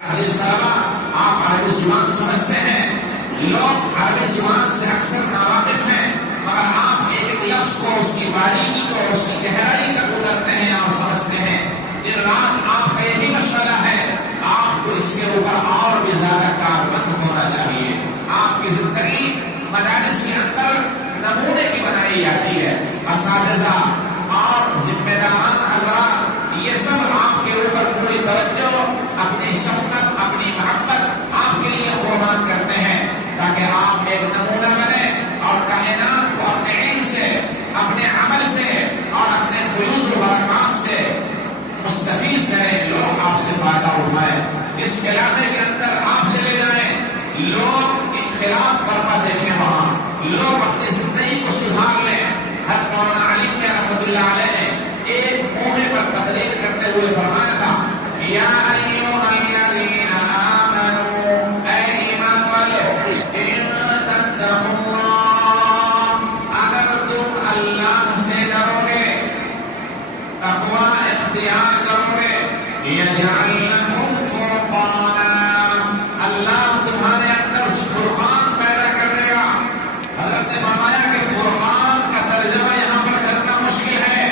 عزیز طلبا، آپ عربی زبان سمجھتے ہیں، لوگ عربی زبان سے اکثر ناواقف ہیں، مگر آپ ایک لفظ کو، اس کی باریکی کو، اس کی گہرائی تک اترتے ہیں اور سمجھتے ہیں۔ دن رات آپ کا یہی مشغلہ ہے، آپ کو اس کے اوپر اور بھی زیادہ کاربند ہونا چاہیے۔ آپ کی زندگی مدارس کے اندر نمونے کی بنائی جاتی ہے۔ اساتذہ اور ذمہ داران حضرات یہ سب آپ کے اوپر پوری توجہ، اپنی شفقت، اپنی محبت آپ کے لیے قربان کرتے ہیں تاکہ آپ ایک نمونہ بنے اور کائنات کو اپنے علم سے، اپنے عمل سے اور اپنے فیوز و برکات سے مستفید کریں، لوگ آپ سے فائدہ اٹھائیں۔ اس علاقے کے اندر آپ چلے جائیں، لوگ انقلاب برپا دیکھیں، وہاں لوگ اپنی زندگی کو سدھار لیں۔ حضرت مولانا علی رحمۃ اللہ علیہ نے ایک موقع پر تقریر کرتے ہوئے فرمایا تھا، یا ایھا الذین آمنوا، اے ایمان والو، ان تتقوا اللہ، اگر تم اللہ سے ڈرو گے، تقوی اختیار کرو گے، یجعل لکم فرقانا، اللہ تمہارے اندر فرقان پیدا کر دے گا۔ حضرت نے فرمایا کہ فرقان کا ترجمہ یہاں پر کرنا مشکل ہے،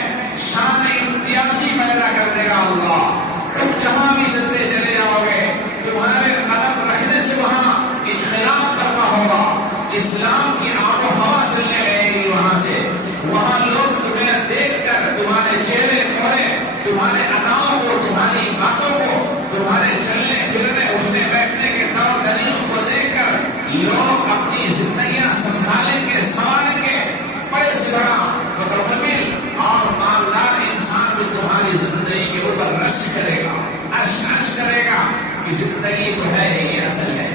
شان امتیازی پیدا کر دے گا اللہ۔ تم جہاں بھی چلتے چلے جاؤ گے، تمہارے قدم رکھنے سے وہاں انقلاب برپا ہوگا، اسلام کی آب و ہوا چلنے لگے گی وہاں سے، وہاں لوگ تمہیں دیکھ کر تمہارے چہرے پورے، تمہارے اداؤں کو، تمہاری باتوں کو، تمہارے چلنے پھرنے، اٹھنے بیٹھنے کے طور طریق کو دیکھ کر لوگ اپنی زندگیاں سنبھالیں گے، سنواریں گے۔ بڑے سے بڑا متمول اور مالدار انسان بھی تمہاری زندگی کے اوپر رش کرے گا، عرش کرے گا کہ زندگی تو ہے، یہ اصل ہے۔